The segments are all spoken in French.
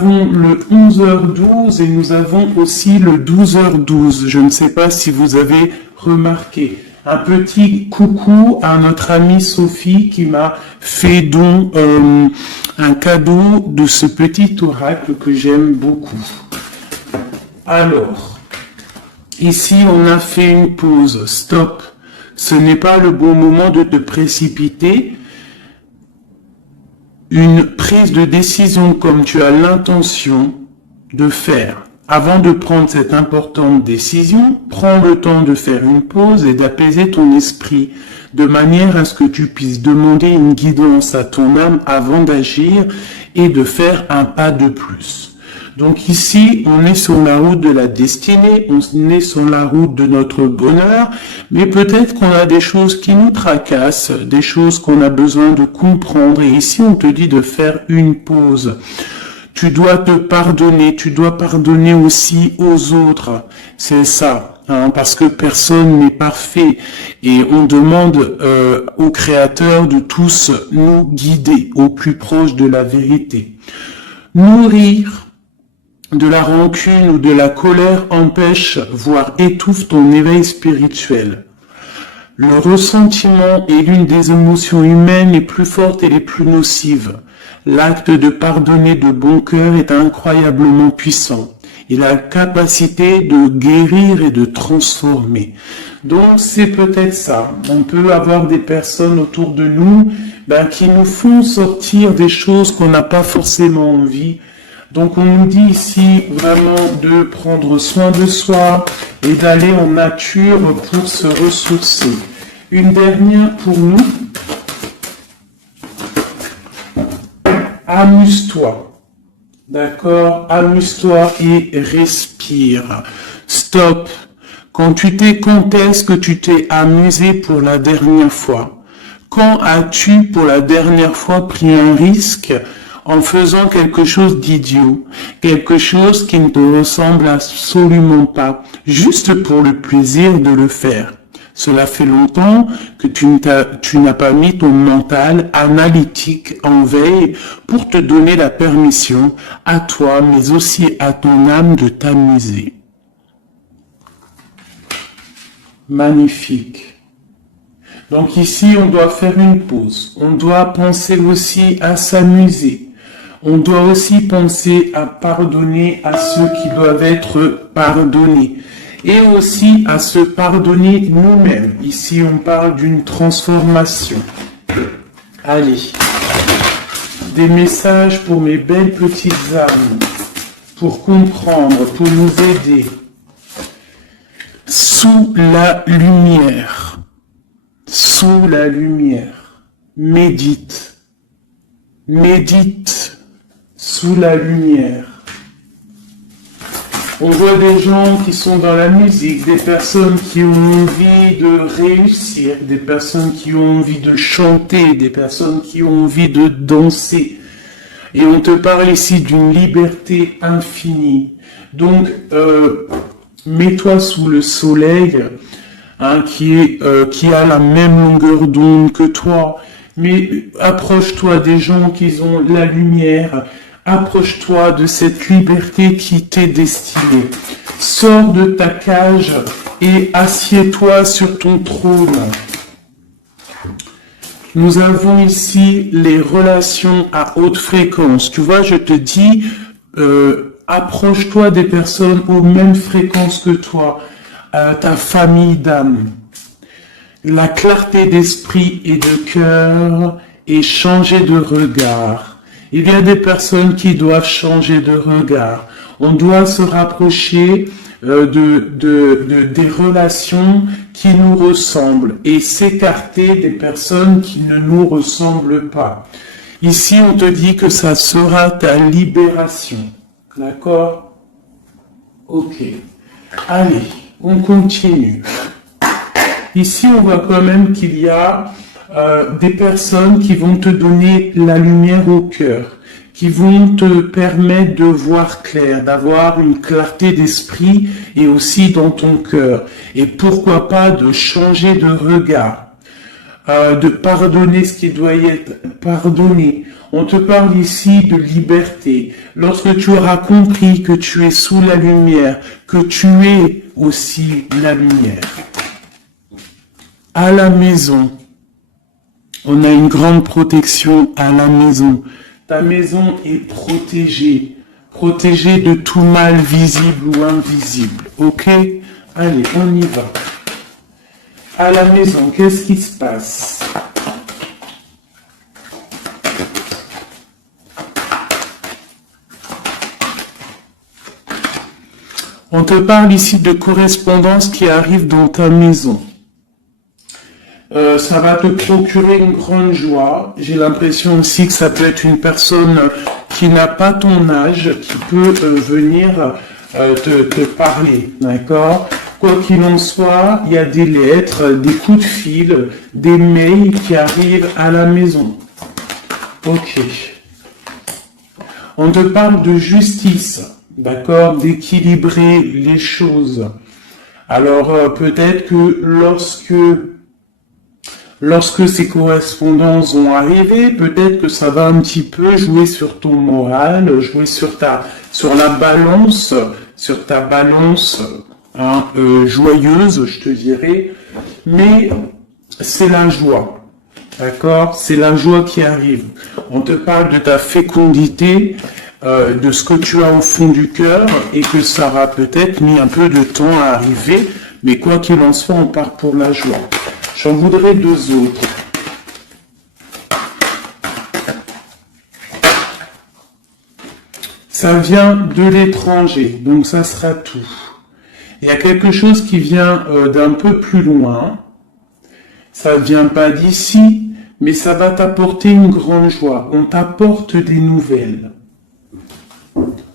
avons le 11h12 et nous avons aussi le 12h12. Je ne sais pas si vous avez remarqué. Un petit coucou à notre amie Sophie qui m'a fait don un cadeau de ce petit oracle que j'aime beaucoup. Alors, ici on a fait une pause. Stop. Ce n'est pas le bon moment de te précipiter. Une prise de décision comme tu as l'intention de faire. Avant de prendre cette importante décision, prends le temps de faire une pause et d'apaiser ton esprit de manière à ce que tu puisses demander une guidance à ton âme avant d'agir et de faire un pas de plus. Donc ici, on est sur la route de la destinée, on est sur la route de notre bonheur, mais peut-être qu'on a des choses qui nous tracassent, des choses qu'on a besoin de comprendre. Et ici, on te dit de faire une pause. Tu dois te pardonner, tu dois pardonner aussi aux autres. C'est ça, hein, parce que personne n'est parfait. Et on demande au Créateur de tous nous guider au plus proche de la vérité. Nourrir de la rancune ou de la colère empêche, voire étouffe ton éveil spirituel. Le ressentiment est l'une des émotions humaines les plus fortes et les plus nocives. L'acte de pardonner de bon cœur est incroyablement puissant. Il a la capacité de guérir et de transformer. Donc c'est peut-être ça. On peut avoir des personnes autour de nous qui nous font sortir des choses qu'on n'a pas forcément envie. Donc on nous dit ici vraiment de prendre soin de soi et d'aller en nature pour se ressourcer. Une dernière pour nous. Amuse-toi. D'accord? Amuse-toi et respire. Stop. Quand est-ce que tu t'es amusé pour la dernière fois? Quand as-tu pour la dernière fois pris un risque en faisant quelque chose d'idiot, quelque chose qui ne te ressemble absolument pas, juste pour le plaisir de le faire? Cela fait longtemps que tu n'as pas mis ton mental analytique en veille pour te donner la permission à toi, mais aussi à ton âme de t'amuser. Magnifique. Donc ici, on doit faire une pause. On doit penser aussi à s'amuser. On doit aussi penser à pardonner à ceux qui doivent être pardonnés. Et aussi à se pardonner nous-mêmes. Ici, on parle d'une transformation. Allez. Des messages pour mes belles petites âmes. Pour comprendre, pour nous aider. Sous la lumière. Sous la lumière. Médite. Médite. Sous la lumière. On voit des gens qui sont dans la musique, des personnes qui ont envie de réussir, des personnes qui ont envie de chanter, des personnes qui ont envie de danser. Et on te parle ici d'une liberté infinie. Donc, mets-toi sous le soleil, qui a la même longueur d'onde que toi, mais approche-toi des gens qui ont la lumière. Approche-toi de cette liberté qui t'est destinée. Sors de ta cage et assieds-toi sur ton trône. Nous avons ici les relations à haute fréquence. Tu vois, je te dis, approche-toi des personnes aux mêmes fréquences que toi, ta famille d'âme. La clarté d'esprit et de cœur et changer de regard. Il y a des personnes qui doivent changer de regard. On doit se rapprocher des relations qui nous ressemblent et s'écarter des personnes qui ne nous ressemblent pas. Ici, on te dit que ça sera ta libération. D'accord? Ok. Allez, on continue. Ici, on voit quand même qu'il y a des personnes qui vont te donner la lumière au cœur, qui vont te permettre de voir clair, d'avoir une clarté d'esprit et aussi dans ton cœur. Et pourquoi pas de changer de regard. de pardonner ce qui doit être pardonné. On te parle ici de liberté. Lorsque tu auras compris que tu es sous la lumière, que tu es aussi la lumière. À la maison, on a une grande protection à la maison. Ta maison est protégée. Protégée de tout mal visible ou invisible. Ok? Allez, on y va. À la maison, qu'est-ce qui se passe? On te parle ici de correspondance qui arrive dans ta maison. Ça va te procurer une grande joie. J'ai l'impression aussi que ça peut être une personne qui n'a pas ton âge, qui peut venir te parler, d'accord? Quoi qu'il en soit, il y a des lettres, des coups de fil, des mails qui arrivent à la maison. Ok. On te parle de justice, d'accord? D'équilibrer les choses. Alors peut-être que lorsque ces correspondances vont arriver, peut-être que ça va un petit peu jouer sur ton moral, jouer sur ta balance joyeuse, je te dirais. Mais c'est la joie, d'accord? C'est la joie qui arrive. On te parle de ta fécondité, de ce que tu as au fond du cœur, et que ça aura peut-être mis un peu de temps à arriver, mais quoi qu'il en soit, on part pour la joie. J'en voudrais deux autres. Ça vient de l'étranger, donc ça sera tout. Il y a quelque chose qui vient d'un peu plus loin. Ça ne vient pas d'ici, mais ça va t'apporter une grande joie. On t'apporte des nouvelles.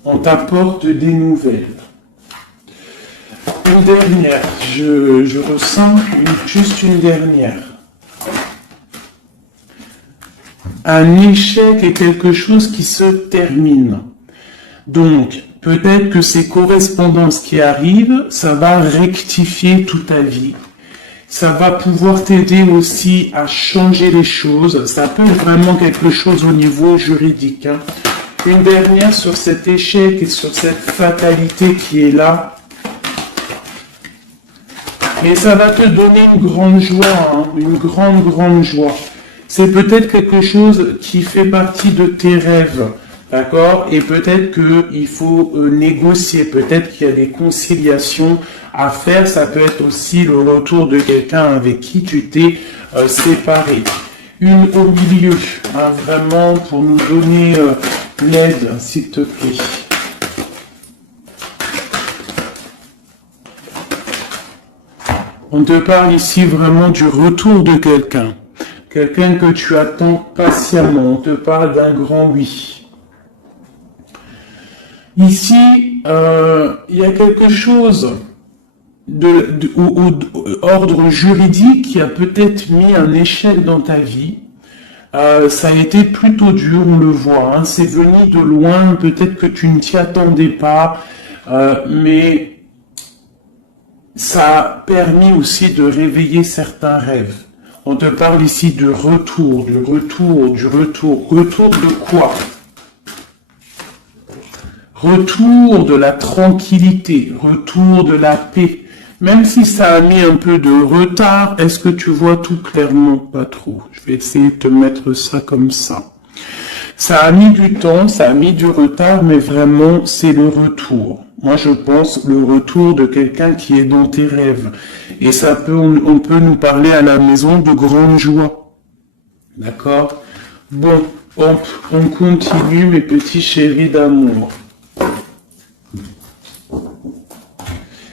On t'apporte des nouvelles. Une dernière, je ressens juste une dernière. Un échec est quelque chose qui se termine. Donc, peut-être que ces correspondances qui arrivent, ça va rectifier toute ta vie. Ça va pouvoir t'aider aussi à changer les choses. Ça peut être vraiment quelque chose au niveau juridique. Hein. Une dernière sur cet échec et sur cette fatalité qui est là. Et ça va te donner une grande joie, hein, une grande joie. C'est peut-être quelque chose qui fait partie de tes rêves, d'accord? Et peut-être qu'il faut négocier, peut-être qu'il y a des conciliations à faire. Ça peut être aussi le retour de quelqu'un avec qui tu t'es séparé. Une au milieu, hein, vraiment pour nous donner l'aide, s'il te plaît. On te parle ici vraiment du retour de quelqu'un. Quelqu'un que tu attends patiemment. On te parle d'un grand oui. Ici, il y a quelque chose d'ordre juridique qui a peut-être mis un échec dans ta vie. Ça a été plutôt dur, on le voit. Hein. C'est venu de loin, peut-être que tu ne t'y attendais pas, mais ça a permis aussi de réveiller certains rêves. On te parle ici de retour, du retour. Retour de quoi? Retour de la tranquillité, retour de la paix. Même si ça a mis un peu de retard, est-ce que tu vois tout clairement? Pas trop. Je vais essayer de te mettre ça comme ça. Ça a mis du temps, ça a mis du retard, mais vraiment, c'est le retour. Moi, je pense le retour de quelqu'un qui est dans tes rêves. Et ça peut, on peut nous parler à la maison de grande joie. D'accord? Bon, on continue, mes petits chéris d'amour.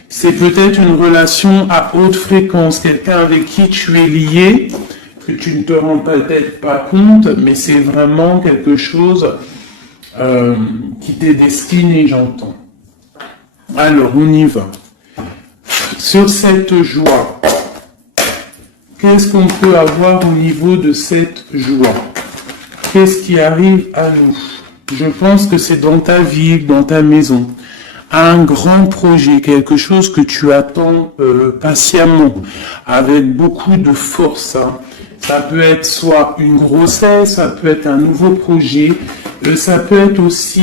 C'est peut-être une relation à haute fréquence, quelqu'un avec qui tu es lié, que tu ne te rends peut-être pas compte, mais c'est vraiment quelque chose qui t'est destiné, j'entends. Alors, on y va. Sur cette joie, qu'est-ce qu'on peut avoir au niveau de cette joie? Qu'est-ce qui arrive à nous? Je pense que c'est dans ta ville, dans ta maison. Un grand projet, quelque chose que tu attends patiemment, avec beaucoup de force. Hein. Ça peut être soit une grossesse, ça peut être un nouveau projet, ça peut être aussi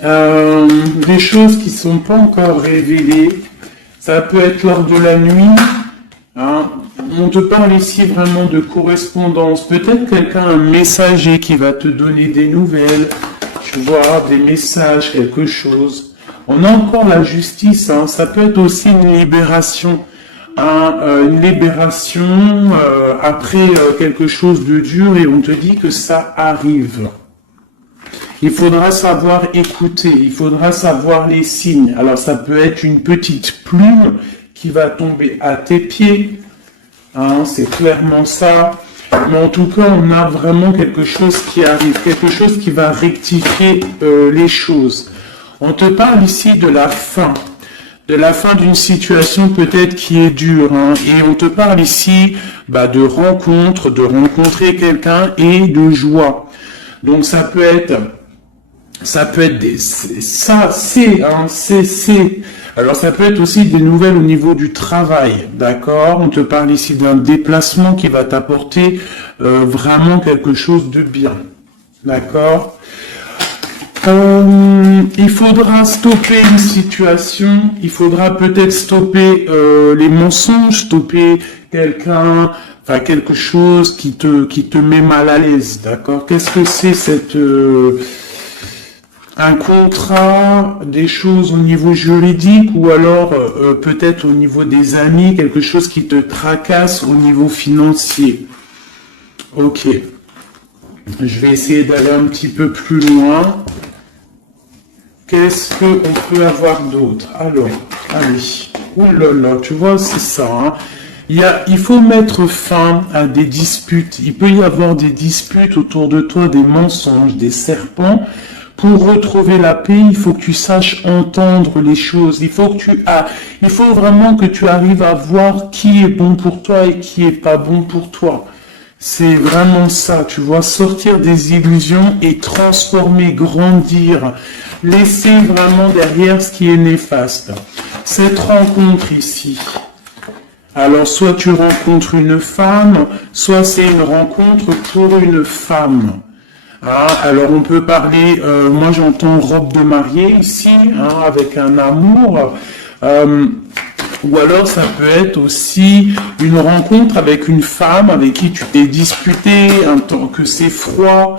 des choses qui ne sont pas encore révélées. Ça peut être lors de la nuit. Hein. On te parle ici vraiment de correspondance. Peut-être quelqu'un, un messager qui va te donner des nouvelles, tu vois, des messages, quelque chose. On a encore la justice. Hein. Ça peut être aussi une libération. Une libération après quelque chose de dur et on te dit que ça arrive. Il faudra savoir écouter, il faudra savoir les signes. Alors ça peut être une petite plume qui va tomber à tes pieds, hein, c'est clairement ça. Mais en tout cas, on a vraiment quelque chose qui arrive, quelque chose qui va rectifier les choses. On te parle ici de la fin d'une situation peut-être qui est dure, hein, et on te parle ici de rencontre, de rencontrer quelqu'un et de joie. Donc ça peut être Alors ça peut être aussi des nouvelles au niveau du travail, d'accord? On te parle ici d'un déplacement qui va t'apporter vraiment quelque chose de bien, d'accord? Il faudra stopper une situation, il faudra peut-être stopper les mensonges, stopper quelqu'un, enfin quelque chose qui te met mal à l'aise, d'accord? Qu'est-ce que c'est un contrat, des choses au niveau juridique ou alors peut-être au niveau des amis, quelque chose qui te tracasse au niveau financier. Ok. Je vais essayer d'aller un petit peu plus loin. Qu'est-ce qu'on peut avoir d'autre? Alors, allez. Oh là là, tu vois, c'est ça. Hein. Il faut mettre fin à des disputes. Il peut y avoir des disputes autour de toi, des mensonges, des serpents. Pour retrouver la paix, il faut que tu saches entendre les choses. Il faut vraiment que tu arrives à voir qui est bon pour toi et qui est pas bon pour toi. C'est vraiment ça, tu vois, sortir des illusions et transformer, grandir, laisser vraiment derrière ce qui est néfaste. Cette rencontre ici. Alors, soit tu rencontres une femme, soit c'est une rencontre pour une femme. Ah, alors on peut parler, moi j'entends robe de mariée ici, hein, avec un amour, ou alors ça peut être aussi une rencontre avec une femme avec qui tu t'es disputé, un temps que c'est froid,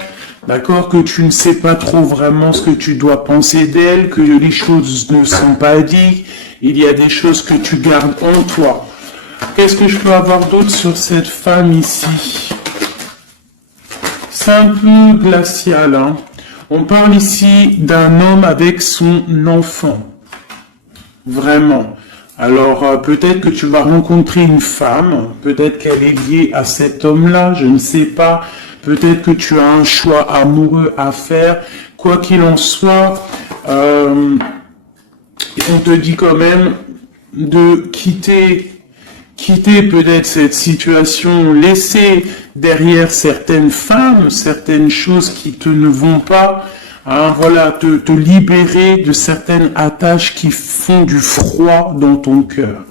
d'accord, que tu ne sais pas trop vraiment ce que tu dois penser d'elle, que les choses ne sont pas dites, il y a des choses que tu gardes en toi. Qu'est-ce que je peux avoir d'autre sur cette femme ici ? C'est un peu glacial. Hein. On parle ici d'un homme avec son enfant. Vraiment. Alors, peut-être que tu vas rencontrer une femme. Peut-être qu'elle est liée à cet homme-là. Je ne sais pas. Peut-être que tu as un choix amoureux à faire. Quoi qu'il en soit, on te dit quand même de quitter peut-être cette situation, laisser derrière certaines femmes, certaines choses qui ne vont pas, hein, voilà, te libérer de certaines attaches qui font du froid dans ton cœur.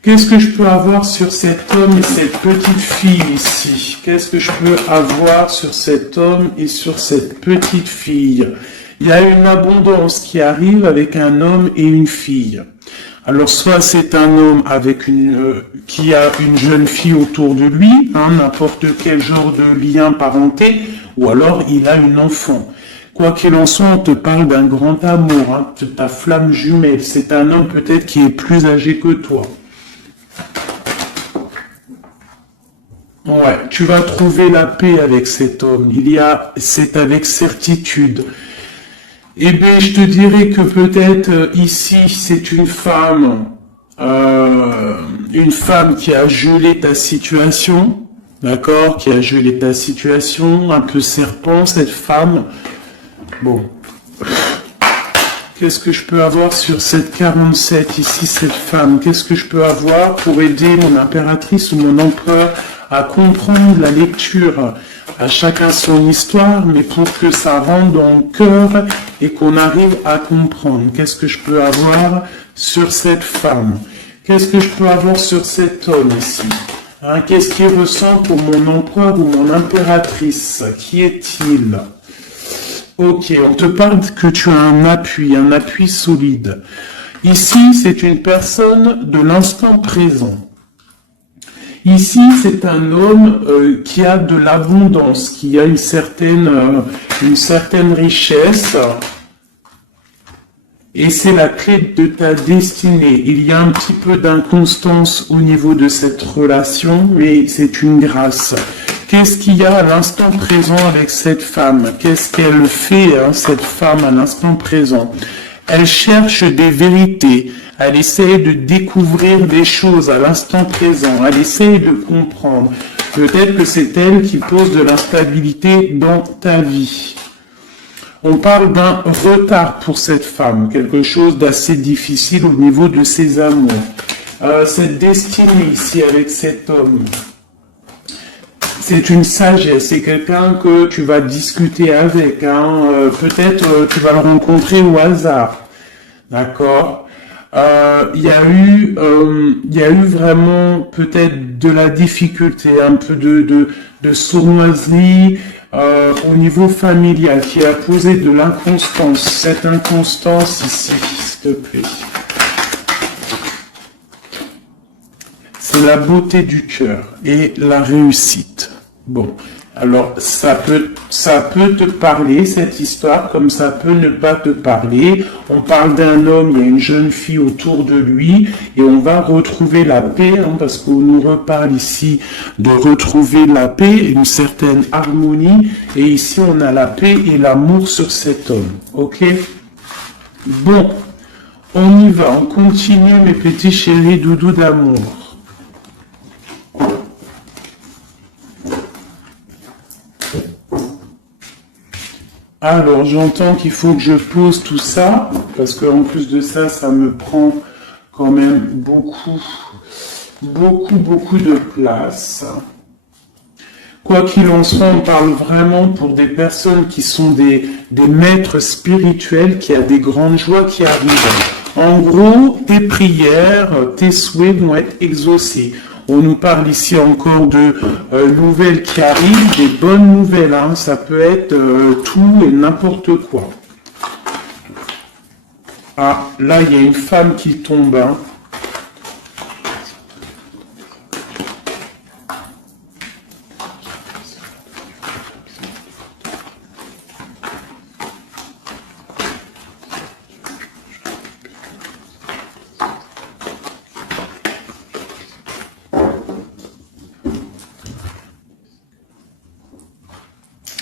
Qu'est-ce que je peux avoir sur cet homme et cette petite fille ici? Qu'est-ce que je peux avoir sur cet homme et sur cette petite fille? Il y a une abondance qui arrive avec un homme et une fille. Alors, soit c'est un homme avec qui a une jeune fille autour de lui, hein, n'importe quel genre de lien parenté, ou alors il a une enfant. Quoi qu'il en soit, on te parle d'un grand amour, hein, de ta flamme jumelle. C'est un homme peut-être qui est plus âgé que toi. Ouais, tu vas trouver la paix avec cet homme. C'est avec certitude. Eh bien, je te dirais que peut-être ici, c'est une femme qui a gelé ta situation, d'accord, qui a gelé ta situation, un peu serpent, cette femme. Bon. Qu'est-ce que je peux avoir sur cette 47 ici, cette femme? Qu'est-ce que je peux avoir pour aider mon impératrice ou mon empereur à comprendre la lecture? À chacun son histoire, mais pour que ça rentre dans le cœur et qu'on arrive à comprendre. Qu'est-ce que je peux avoir sur cette femme? Qu'est-ce que je peux avoir sur cet homme ici? Hein, qu'est-ce qu'il ressent pour mon empereur ou mon impératrice? Qui est-il? Ok, on te parle que tu as un appui solide. Ici, c'est une personne de l'instant présent. Ici, c'est un homme qui a de l'abondance, qui a une certaine richesse. Et c'est la clé de ta destinée. Il y a un petit peu d'inconstance au niveau de cette relation, mais c'est une grâce. Qu'est-ce qu'il y a à l'instant présent avec cette femme? Qu'est-ce qu'elle fait, hein, cette femme, à l'instant présent? Elle cherche des vérités. Elle essaie de découvrir des choses à l'instant présent. Elle essaie de comprendre. Peut-être que c'est elle qui pose de l'instabilité dans ta vie. On parle d'un retard pour cette femme, quelque chose d'assez difficile au niveau de ses amours. Cette destinée ici avec cet homme, c'est une sagesse, c'est quelqu'un que tu vas discuter avec, hein. Peut-être tu vas le rencontrer au hasard, d'accord. Il y a eu vraiment peut-être de la difficulté, un peu de sournoiserie au niveau familial qui a posé de l'inconstance. Cette inconstance ici, s'il te plaît. C'est la beauté du cœur et la réussite. Bon, alors ça peut te parler, cette histoire, comme ça peut ne pas te parler. On parle d'un homme, il y a une jeune fille autour de lui, et on va retrouver la paix, hein, parce qu'on nous reparle ici de retrouver la paix, une certaine harmonie, et ici on a la paix et l'amour sur cet homme, ok? Bon, on y va, on continue mes petits chéris doudous d'amour. Alors, j'entends qu'il faut que je pose tout ça, parce qu'en plus de ça, ça me prend quand même beaucoup de place. Quoi qu'il en soit, on parle vraiment pour des personnes qui sont des maîtres spirituels, qui a des grandes joies qui arrivent. En gros, tes prières, tes souhaits vont être exaucés. On nous parle ici encore de nouvelles qui arrivent, des bonnes nouvelles, hein. Ça peut être tout et n'importe quoi. Ah, là, il y a une femme qui tombe, hein.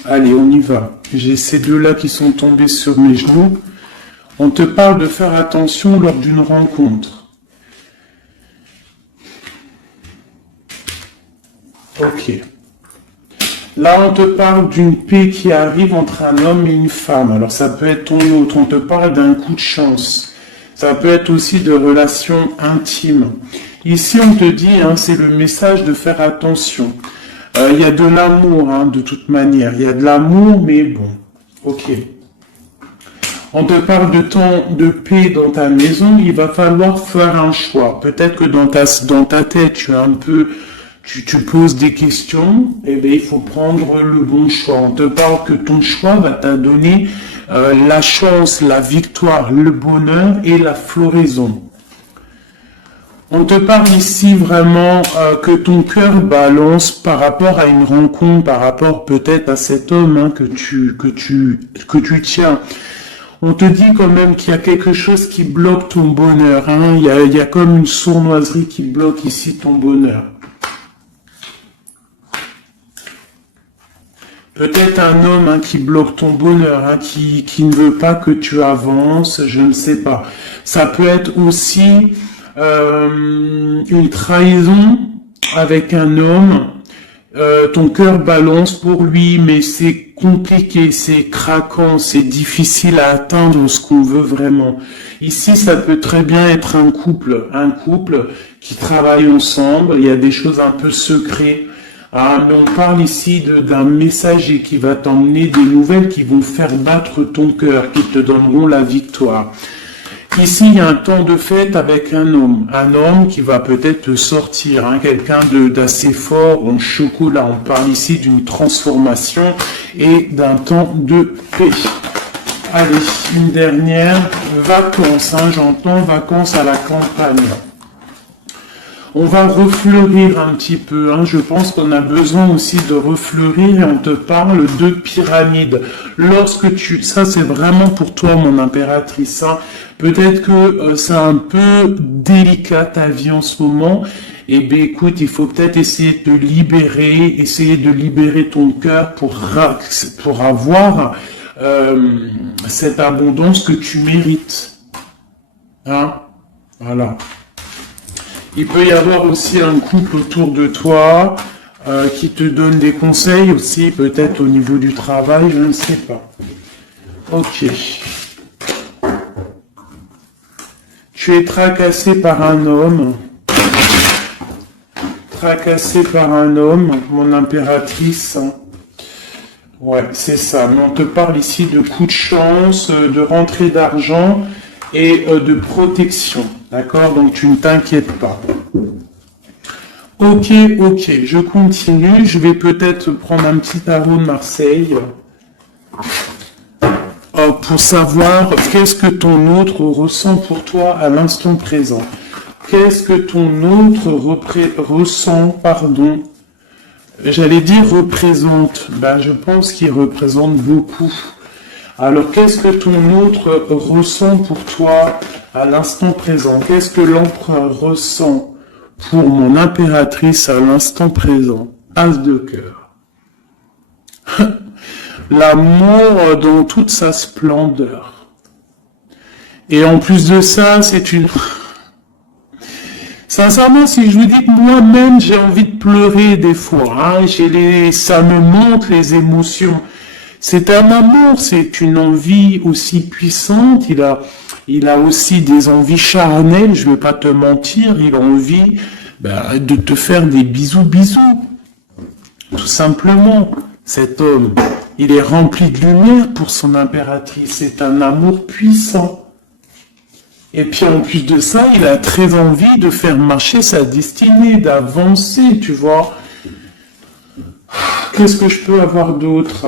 Allez, on y va. J'ai ces deux-là qui sont tombés sur mes genoux. On te parle de faire attention lors d'une rencontre. Ok. Là, on te parle d'une paix qui arrive entre un homme et une femme. Alors, ça peut être ton autre. On te parle d'un coup de chance. Ça peut être aussi de relations intimes. Ici, on te dit, hein, c'est le message de faire attention. Il y a de l'amour, hein, de toute manière. Il y a de l'amour, mais bon, ok. On te parle de temps de paix dans ta maison. Il va falloir faire un choix. Peut-être que dans ta tête, tu poses des questions. Eh bien, il faut prendre le bon choix. On te parle que ton choix va te donner la chance, la victoire, le bonheur et la floraison. On te parle ici vraiment que ton cœur balance par rapport à une rencontre, par rapport peut-être à cet homme, hein, que tu tiens. On te dit quand même qu'il y a quelque chose qui bloque ton bonheur, hein. Il y a comme une sournoiserie qui bloque ici ton bonheur. Peut-être un homme, hein, qui bloque ton bonheur, hein, qui ne veut pas que tu avances, je ne sais pas. Ça peut être aussi une trahison avec un homme. Ton cœur balance pour lui, mais c'est compliqué, c'est craquant, c'est difficile à atteindre ce qu'on veut vraiment. Ici, ça peut très bien être un couple qui travaille ensemble. Il y a des choses un peu secrètes. Ah, mais on parle ici d'un messager qui va t'emmener des nouvelles qui vont faire battre ton cœur, qui te donneront la victoire. Ici, il y a un temps de fête avec un homme qui va peut-être te sortir, hein, quelqu'un d'assez fort en chocolat. On parle ici d'une transformation et d'un temps de paix. Allez, une dernière, vacances, hein, j'entends vacances à la campagne. On va refleurir un petit peu, hein. Je pense qu'on a besoin aussi de refleurir et on te parle de pyramide. Ça c'est vraiment pour toi mon impératrice, hein. Peut-être que c'est un peu délicat ta vie en ce moment. Eh bien écoute, il faut peut-être essayer de te libérer, essayer de libérer ton cœur pour avoir cette abondance que tu mérites. Hein? Voilà. Il peut y avoir aussi un couple autour de toi qui te donne des conseils aussi, peut-être au niveau du travail, je ne sais pas. Ok. Tu es tracassé par un homme. Tracassé par un homme, mon impératrice. Ouais, c'est ça. Mais on te parle ici de coups de chance, de rentrée d'argent et de protection. D'accord? Donc tu ne t'inquiètes pas. Ok, je continue. Je vais peut-être prendre un petit tarot de Marseille pour savoir qu'est-ce que ton autre ressent pour toi à l'instant présent. Qu'est-ce que ton autre ressent, j'allais dire représente. Ben, je pense qu'il représente beaucoup. Alors, qu'est-ce que ton autre ressent pour toi à l'instant présent? Qu'est-ce que l'empereur ressent pour mon impératrice à l'instant présent? As de cœur. L'amour dans toute sa splendeur. Et en plus de ça, c'est une... Sincèrement, si je vous dis que moi-même, j'ai envie de pleurer des fois, hein, ça me monte les émotions. C'est un amour, c'est une envie aussi puissante, il a aussi des envies charnelles, je ne vais pas te mentir, il a envie de te faire des bisous. Tout simplement, cet homme, il est rempli de lumière pour son impératrice, c'est un amour puissant. Et puis en plus de ça, il a très envie de faire marcher sa destinée, d'avancer, tu vois. Qu'est-ce que je peux avoir d'autre?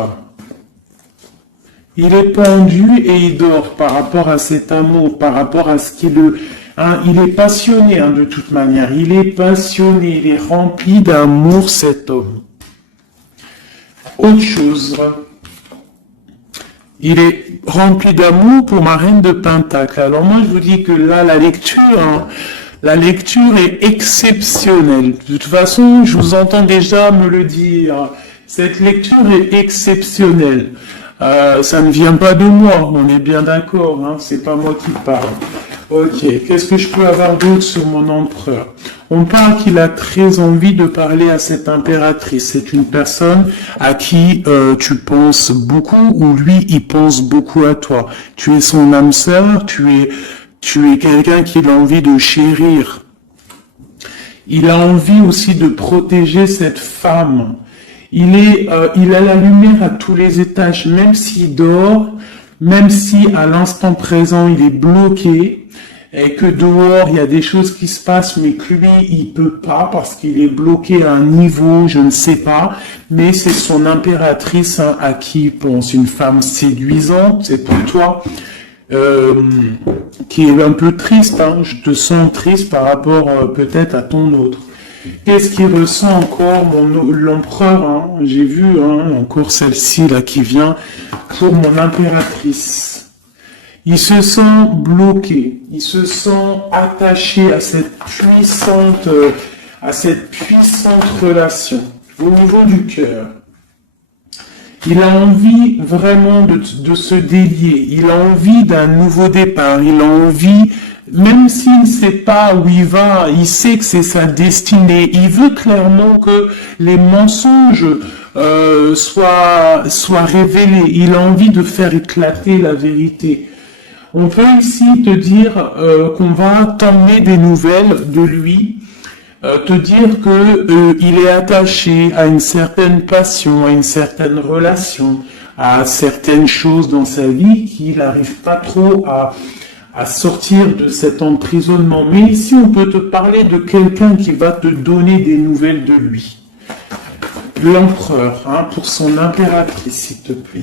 Il est pendu et il dort par rapport à cet amour, par rapport à ce qu'il il est passionné de toute manière. Il est passionné, il est rempli d'amour cet homme. Autre chose. Il est rempli d'amour pour ma reine de Pentacle. Alors moi, je vous dis que là, la lecture est exceptionnelle. De toute façon, je vous entends déjà me le dire. Cette lecture est exceptionnelle. Ça ne vient pas de moi, on est bien d'accord, hein, c'est pas moi qui parle. Ok, qu'est-ce que je peux avoir d'autre sur mon empereur? On parle qu'il a très envie de parler à cette impératrice. C'est une personne à qui tu penses beaucoup ou lui, il pense beaucoup à toi. Tu es son âme sœur, tu es quelqu'un qu'il a envie de chérir. Il a envie aussi de protéger cette femme. Il a la lumière à tous les étages, même s'il dort, même si à l'instant présent il est bloqué, et que dehors il y a des choses qui se passent, mais que lui il peut pas parce qu'il est bloqué à un niveau, je ne sais pas, mais c'est son impératrice à qui il pense, une femme séduisante, c'est pour toi, qui est un peu triste, hein, je te sens triste par rapport peut-être à ton autre. Qu'est-ce qu'il ressent encore l'empereur, hein, j'ai vu encore celle-ci là qui vient pour mon impératrice. Il se sent bloqué, il se sent attaché à cette puissante relation au niveau du cœur. Il a envie vraiment de se délier, il a envie d'un nouveau départ, il a envie, même s'il ne sait pas où il va, il sait que c'est sa destinée, il veut clairement que les mensonges soient révélés, il a envie de faire éclater la vérité. On peut ici te dire qu'on va t'emmener des nouvelles de lui, te dire que il est attaché à une certaine passion, à une certaine relation, à certaines choses dans sa vie qu'il n'arrive pas trop à sortir de cet emprisonnement. Mais ici, on peut te parler de quelqu'un qui va te donner des nouvelles de lui. L'empereur, hein, pour son impératrice, s'il te plaît.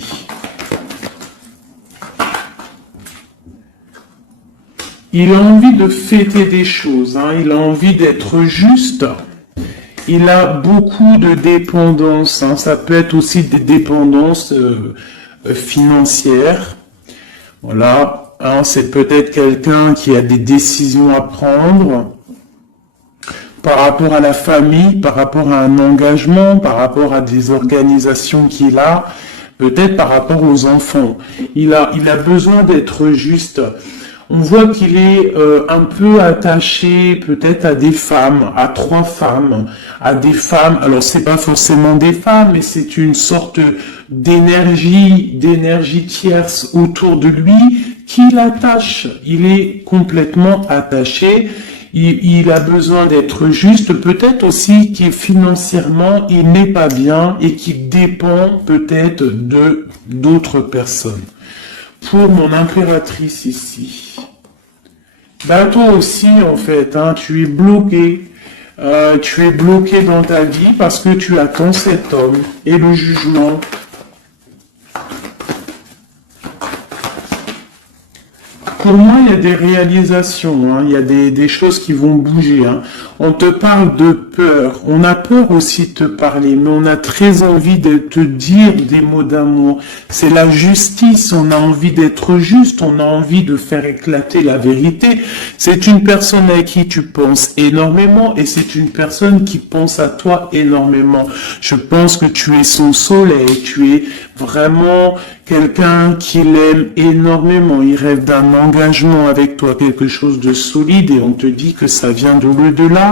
Il a envie de fêter des choses, hein, il a envie d'être juste. Il a beaucoup de dépendances, hein, ça peut être aussi des dépendances financières. Voilà, hein, c'est peut-être quelqu'un qui a des décisions à prendre par rapport à la famille, par rapport à un engagement, par rapport à des organisations qu'il a, peut-être par rapport aux enfants. Il a besoin d'être juste. On voit qu'il est un peu attaché peut-être à des femmes, à 3 femmes, à des femmes. Alors c'est pas forcément des femmes, mais c'est une sorte d'énergie tierce autour de lui qui l'attache. Il est complètement attaché. Il a besoin d'être juste, peut-être aussi qu'il financièrement il n'est pas bien et qu'il dépend peut-être de d'autres personnes. Pour mon impératrice ici, ben toi aussi en fait, hein, tu es bloqué dans ta vie parce que tu attends cet homme et le jugement. Pour moi, il y a des réalisations, hein, il y a des choses qui vont bouger. Hein. On te parle de peur, on a peur aussi de te parler, mais on a très envie de te dire des mots d'amour. C'est la justice, on a envie d'être juste, on a envie de faire éclater la vérité. C'est une personne à qui tu penses énormément et c'est une personne qui pense à toi énormément. Je pense que tu es son soleil, tu es vraiment quelqu'un qui l'aime énormément. Il rêve d'un engagement avec toi, quelque chose de solide et on te dit que ça vient de l'au-delà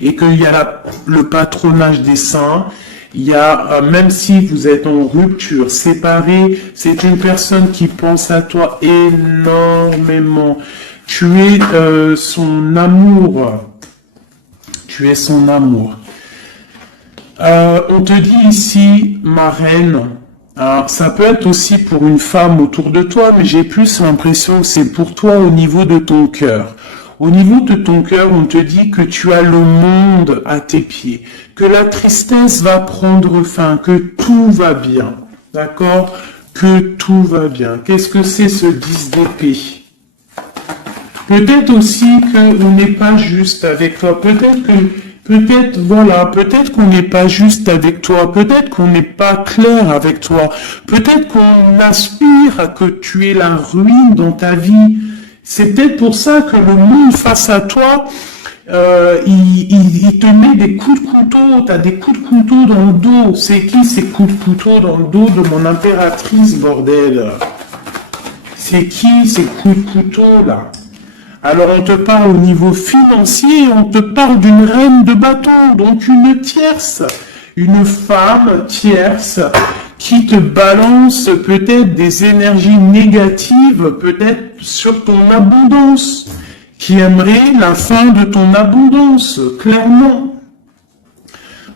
et qu'il y a le patronage des saints. Il y a, même si vous êtes en rupture, séparés, c'est une personne qui pense à toi énormément. Tu es son amour. Tu es son amour. On te dit ici, ma reine, alors, ça peut être aussi pour une femme autour de toi, mais j'ai plus l'impression que c'est pour toi au niveau de ton cœur. Au niveau de ton cœur, on te dit que tu as le monde à tes pieds, que la tristesse va prendre fin, que tout va bien, d'accord? Que tout va bien. Qu'est-ce que c'est ce 10 d'épée? Peut-être aussi qu'on n'est pas juste avec toi, peut-être qu'on n'est pas juste avec toi, peut-être qu'on n'est pas clair avec toi, peut-être qu'on aspire à que tu aies la ruine dans ta vie. C'est peut-être pour ça que le monde face à toi, il te met des coups de couteau, t'as des coups de couteau dans le dos. C'est qui ces coups de couteau dans le dos de mon impératrice, bordel? C'est qui ces coups de couteau là? Alors on te parle au niveau financier, on te parle d'une reine de bâton, donc une tierce, une femme tierce qui te balance peut-être des énergies négatives, peut-être sur ton abondance, qui aimerait la fin de ton abondance, clairement.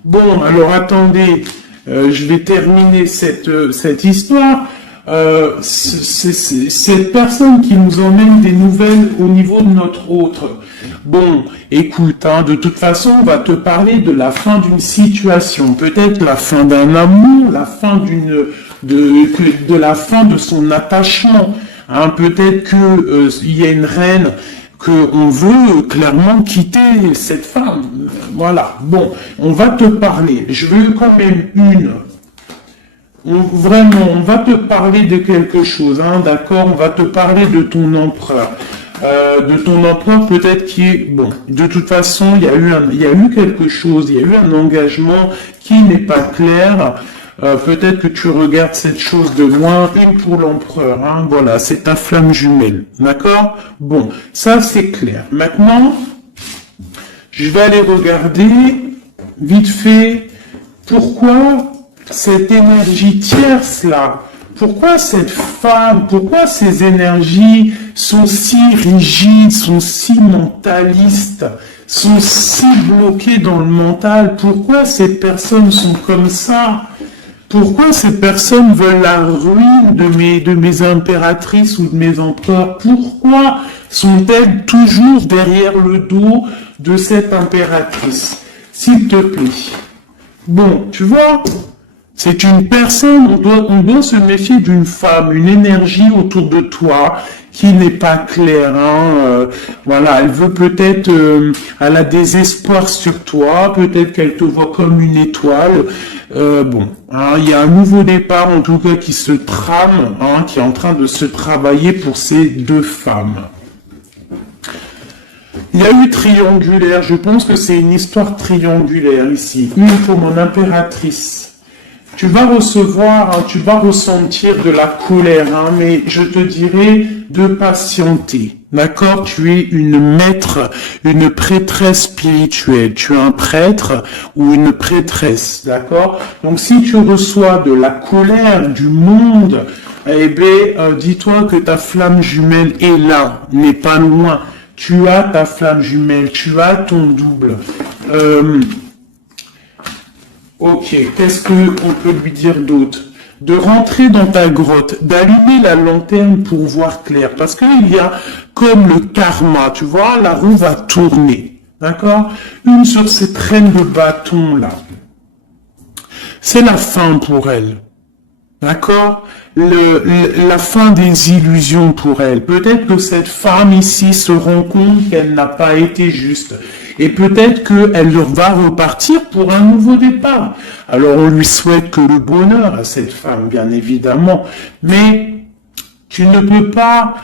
Bon, alors attendez, je vais terminer cette histoire. Cette personne qui nous emmène des nouvelles au niveau de notre autre. Bon, écoute, hein, de toute façon, on va te parler de la fin d'une situation, peut-être la fin d'un amour, la fin de la fin de son attachement. Hein, peut-être que il y a une reine qu'on veut clairement quitter cette femme. Voilà. Bon, on va te parler. Je veux quand même vraiment, on va te parler de quelque chose, hein, d'accord? On va te parler de ton empereur. Peut-être qui est... Bon, de toute façon, il y a eu quelque chose, il y a eu un engagement qui n'est pas clair. Peut-être que tu regardes cette chose de loin, une pour l'empereur, hein, voilà, c'est ta flamme jumelle, d'accord? Bon, ça c'est clair. Maintenant, je vais aller regarder, vite fait, pourquoi cette énergie tierce là, pourquoi cette femme, pourquoi ces énergies sont si rigides, sont si mentalistes, sont si bloquées dans le mental, pourquoi ces personnes sont comme ça? Pourquoi ces personnes veulent la ruine de mes impératrices ou de mes empereurs? Pourquoi sont-elles toujours derrière le dos de cette impératrice? S'il te plaît. Bon, tu vois, c'est une personne, on doit se méfier d'une femme, une énergie autour de toi qui n'est pas claire. Voilà, elle veut peut-être, elle a des espoirs sur toi, peut-être qu'elle te voit comme une étoile. Il y a un nouveau départ en tout cas qui se trame, qui est en train de se travailler pour ces deux femmes. Il y a eu triangulaire, je pense que c'est une histoire triangulaire ici. Une pour mon impératrice. Tu vas recevoir, tu vas ressentir de la colère, mais je te dirais de patienter. D'accord? Tu es une maître, une prêtresse spirituelle. Tu es un prêtre ou une prêtresse. D'accord? Donc si tu reçois de la colère du monde, dis-toi que ta flamme jumelle est là, n'est pas loin. Tu as ta flamme jumelle, tu as ton double. Ok, qu'est-ce qu'on peut lui dire d'autre? De rentrer dans ta grotte, d'allumer la lanterne pour voir clair. Parce qu'il y a comme le karma, tu vois, la roue va tourner. D'accord? Une sur ces traînes de bâton là. C'est la fin pour elle. D'accord? La fin des illusions pour elle. Peut-être que cette femme ici se rend compte qu'elle n'a pas été juste. Et peut-être qu'elle va repartir pour un nouveau départ. Alors on lui souhaite que le bonheur à cette femme, bien évidemment. Mais tu ne peux pas...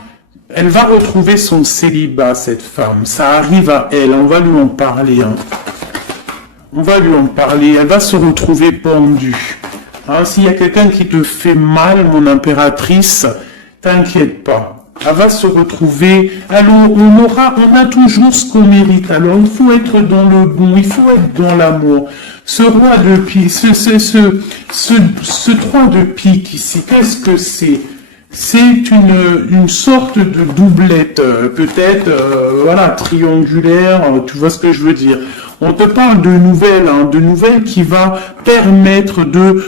Elle va retrouver son célibat, cette femme. Ça arrive à elle. On va lui en parler. On va lui en parler. Elle va se retrouver pendue. S'il y a quelqu'un qui te fait mal, mon impératrice, t'inquiète pas. Elle va se retrouver. Alors, on a toujours ce qu'on mérite. Alors, il faut être dans le bon, il faut être dans l'amour. Ce roi de pique, ce 3 de pique ici, qu'est-ce que c'est? C'est une sorte de doublette, peut-être, triangulaire, tu vois ce que je veux dire. On te parle de nouvelles qui va permettre de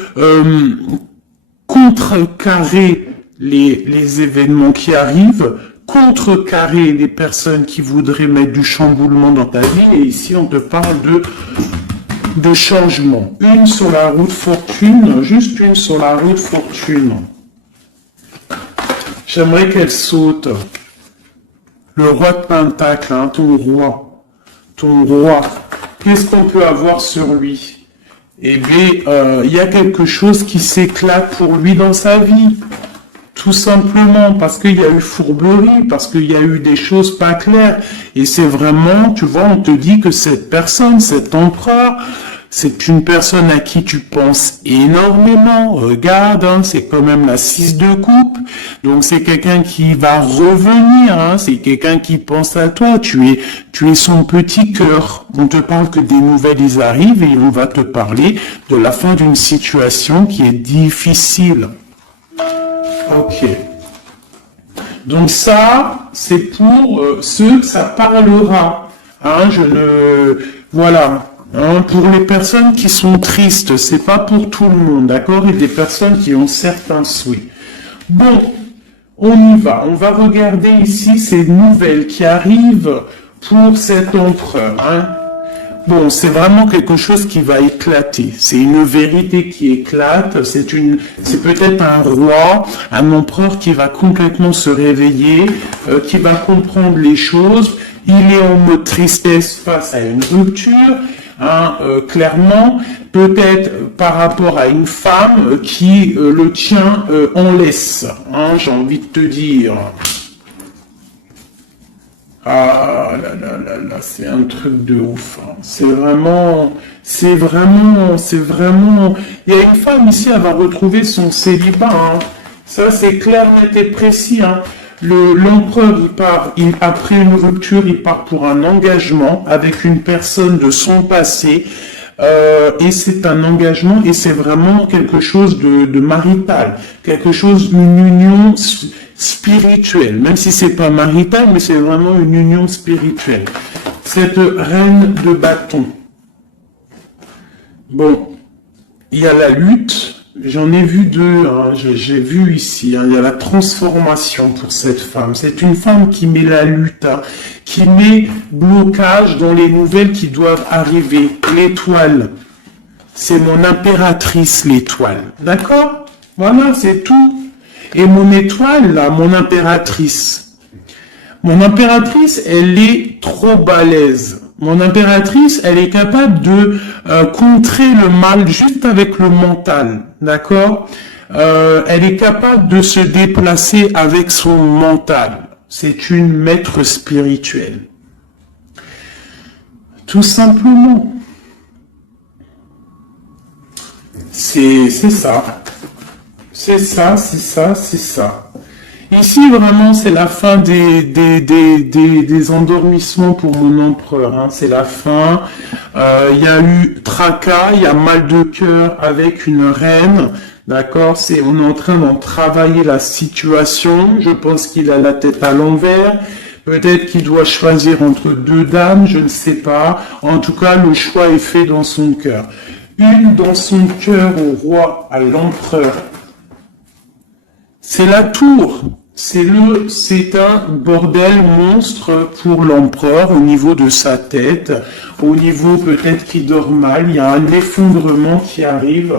contrecarrer les événements qui arrivent, contrecarrer les personnes qui voudraient mettre du chamboulement dans ta vie. Et ici, on te parle de changement. Une sur la route fortune, juste une sur la route fortune. J'aimerais qu'elle saute. Le roi de Pentacle, ton roi. Qu'est-ce qu'on peut avoir sur lui? Eh bien, il y a quelque chose qui s'éclate pour lui dans sa vie. Tout simplement parce qu'il y a eu fourberie, parce qu'il y a eu des choses pas claires. Et c'est vraiment, tu vois, on te dit que cette personne, cet empereur, c'est une personne à qui tu penses énormément. Regarde, c'est quand même la 6 de coupe. Donc c'est quelqu'un qui va revenir. C'est quelqu'un qui pense à toi. Tu es son petit cœur. On te parle que des nouvelles ils arrivent et on va te parler de la fin d'une situation qui est difficile. Ok. Donc ça, c'est pour ceux que ça parlera. Voilà. Pour les personnes qui sont tristes, c'est pas pour tout le monde, d'accord? Et des personnes qui ont certains souhaits. Bon, on y va. On va regarder ici ces nouvelles qui arrivent pour cet empereur. Bon, c'est vraiment quelque chose qui va éclater. C'est une vérité qui éclate. C'est peut-être un roi, un empereur qui va complètement se réveiller, qui va comprendre les choses. Il est en mode tristesse face à une rupture. Clairement, peut-être par rapport à une femme qui le tient en laisse, j'ai envie de te dire. Ah là, c'est un truc de ouf. C'est vraiment. Il y a une femme ici, elle va retrouver son célibat. Ça, c'est clair, net et précis. L'empereur, après une rupture, il part pour un engagement avec une personne de son passé, et c'est un engagement, et c'est vraiment quelque chose de marital, une union spirituelle, même si c'est pas marital, mais c'est vraiment une union spirituelle. Cette reine de bâton. Bon, il y a la lutte, J'en ai vu deux, hein. J'ai vu ici, hein. Il y a la transformation pour cette femme. C'est une femme qui met la lutte, hein, qui met blocage dans les nouvelles qui doivent arriver. L'étoile, c'est mon impératrice, l'étoile. D'accord? Voilà, c'est tout. Et mon étoile, là, mon impératrice, elle est trop balèze. Mon impératrice, elle est capable de contrer le mal juste avec le mental, d'accord? Elle est capable de se déplacer avec son mental. C'est une maître spirituelle. Tout simplement. C'est ça. C'est ça, c'est ça, c'est ça. Ici, vraiment, c'est la fin des endormissements pour mon empereur. Hein. C'est la fin. Il y a eu tracas, il y a mal de cœur avec une reine. D'accord? On est en train d'en travailler la situation. Je pense qu'il a la tête à l'envers. Peut-être qu'il doit choisir entre deux dames, je ne sais pas. En tout cas, le choix est fait dans son cœur. Une dans son cœur au roi, à l'empereur. C'est la tour. C'est un bordel monstre pour l'empereur au niveau de sa tête, au niveau peut-être qu'il dort mal, il y a un effondrement qui arrive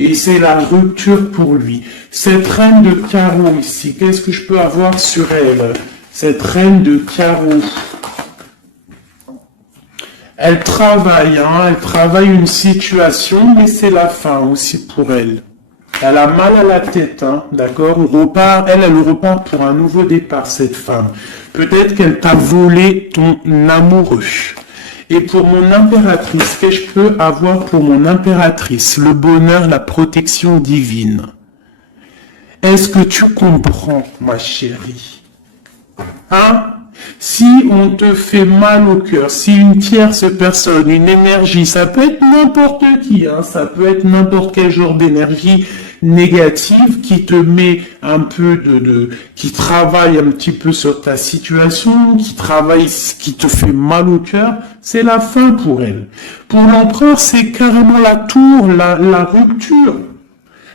et c'est la rupture pour lui. Cette reine de carreau ici, qu'est-ce que je peux avoir sur elle? Cette reine de carreau. Elle travaille, hein, elle travaille une situation, mais c'est la fin aussi pour elle. Elle a mal à la tête, hein, d'accord? Elle repart pour un nouveau départ, cette femme. Peut-être qu'elle t'a volé ton amoureux. Et pour mon impératrice, qu'est-ce que je peux avoir pour mon impératrice? Le bonheur, la protection divine. Est-ce que tu comprends, ma chérie? Hein? Si on te fait mal au cœur, si une tierce personne, une énergie, ça peut être n'importe qui, hein, ça peut être n'importe quel genre d'énergie négative qui te met un peu qui travaille un petit peu sur ta situation, qui te fait mal au cœur, c'est la fin pour elle. Pour l'empereur, c'est carrément la tour, la rupture.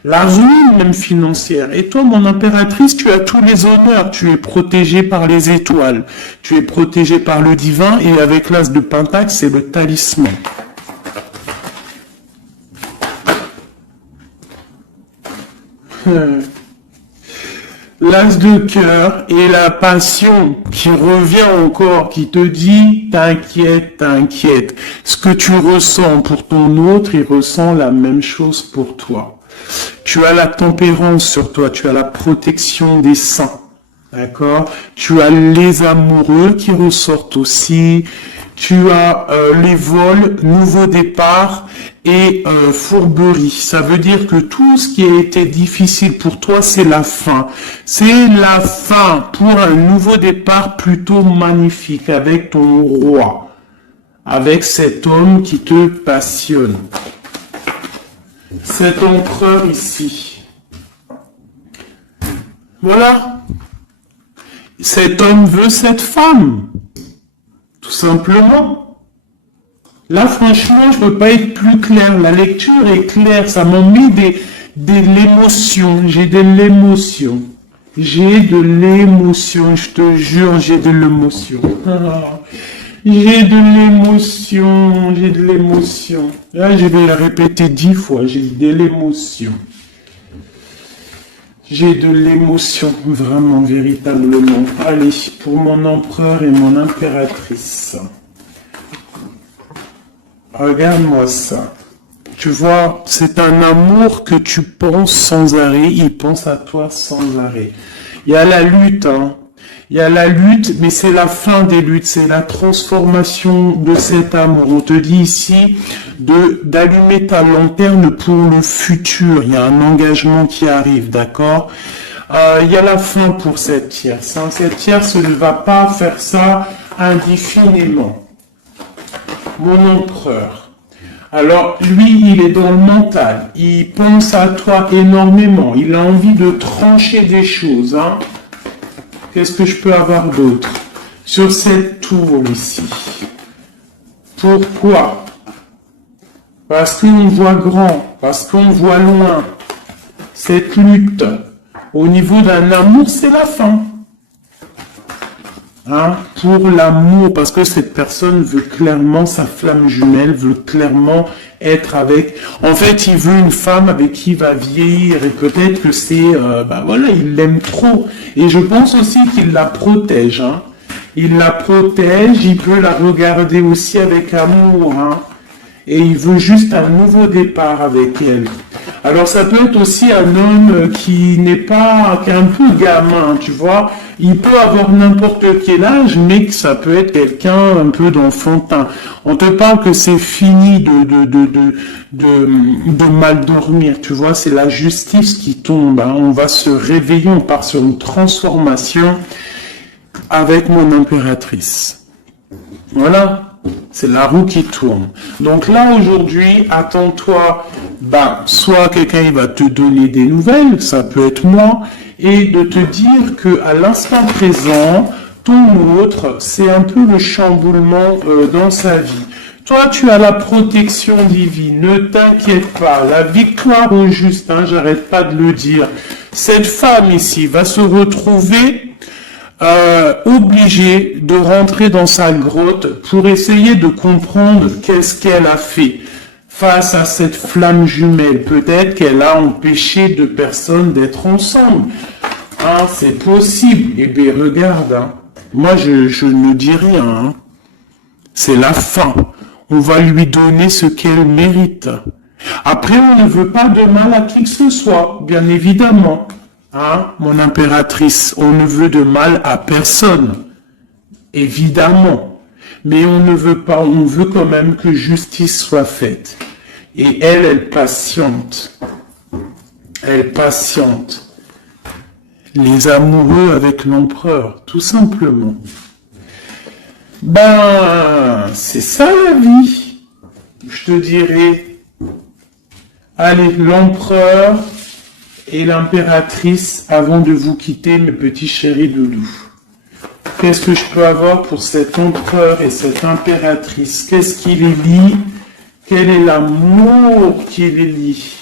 La ruine même financière. Et toi, mon impératrice, tu as tous les honneurs. Tu es protégée par les étoiles. Tu es protégée par le divin. Et avec l'as de Pentacle, c'est le talisman. L'as de cœur et la passion qui revient encore, qui te dit t'inquiète, t'inquiète. Ce que tu ressens pour ton autre, il ressent la même chose pour toi. Tu as la tempérance sur toi, tu as la protection des saints, d'accord? Tu as les amoureux qui ressortent aussi, tu as les vols, nouveau départ et fourberie. Ça veut dire que tout ce qui a été difficile pour toi, c'est la fin. C'est la fin pour un nouveau départ plutôt magnifique avec ton roi, avec cet homme qui te passionne. Cet empereur ici. Voilà. Cet homme veut cette femme. Tout simplement. Là, franchement, je peux pas être plus clair. La lecture est claire. Ça m'a mis de l'émotion. J'ai de l'émotion. J'ai de l'émotion. Je te jure, j'ai de l'émotion. J'ai de l'émotion, j'ai de l'émotion. Là, je vais le répéter 10 fois, j'ai de l'émotion. J'ai de l'émotion, vraiment, véritablement. Allez, pour mon empereur et mon impératrice. Regarde-moi ça. Tu vois, c'est un amour que tu penses sans arrêt, il pense à toi sans arrêt. Il y a la lutte, hein. Il y a la lutte, mais c'est la fin des luttes, c'est la transformation de cet amour. On te dit ici d'allumer ta lanterne pour le futur. Il y a un engagement qui arrive, d'accord? Il y a la fin pour cette tierce. Hein. Cette tierce ne va pas faire ça indéfiniment. Mon empereur. Alors, lui, il est dans le mental. Il pense à toi énormément. Il a envie de trancher des choses, hein. Qu'est-ce que je peux avoir d'autre? Sur cette tour ici. Pourquoi? Parce qu'on voit grand, parce qu'on voit loin, cette lutte. Au niveau d'un amour, c'est la fin. Hein, pour l'amour, parce que cette personne veut clairement, sa flamme jumelle veut clairement être avec, en fait, il veut une femme avec qui il va vieillir, et peut-être que c'est, voilà, il l'aime trop, et je pense aussi qu'il la protège, hein. Il la protège, il peut la regarder aussi avec amour, hein. Et il veut juste un nouveau départ avec elle. Alors ça peut être aussi un homme qui n'est pas, qui est un peu gamin, tu vois. Il peut avoir n'importe quel âge, mais que ça peut être quelqu'un un peu d'enfantin. On te parle que c'est fini de mal dormir, tu vois. C'est la justice qui tombe, hein. On va se réveiller, on part sur une transformation avec mon impératrice. Voilà. C'est la roue qui tourne. Donc là, aujourd'hui, attends-toi, soit quelqu'un il va te donner des nouvelles, ça peut être moi, et de te dire que à l'instant présent, ton autre, c'est un peu le chamboulement dans sa vie. Toi, tu as la protection divine, ne t'inquiète pas, la victoire au juste, hein, j'arrête pas de le dire. Cette femme ici va se retrouver obligée de rentrer dans sa grotte pour essayer de comprendre qu'est-ce qu'elle a fait face à cette flamme jumelle. Peut-être qu'elle a empêché deux personnes d'être ensemble. Ah, c'est possible. Eh bien, regarde, hein. Moi, je ne dis rien. Hein. C'est la fin. On va lui donner ce qu'elle mérite. Après, on ne veut pas de mal à qui que ce soit, bien évidemment. Hein, mon impératrice, on ne veut de mal à personne, évidemment, mais on ne veut pas, on veut quand même que justice soit faite. Et elle patiente. Elle patiente. Les amoureux avec l'empereur, tout simplement. C'est ça la vie. Je te dirais, allez, l'empereur et l'impératrice avant de vous quitter, mes petits chéris doudous. Qu'est-ce que je peux avoir pour cet empereur et cette impératrice? Qu'est-ce qui les lie? Quel est l'amour qui les lie?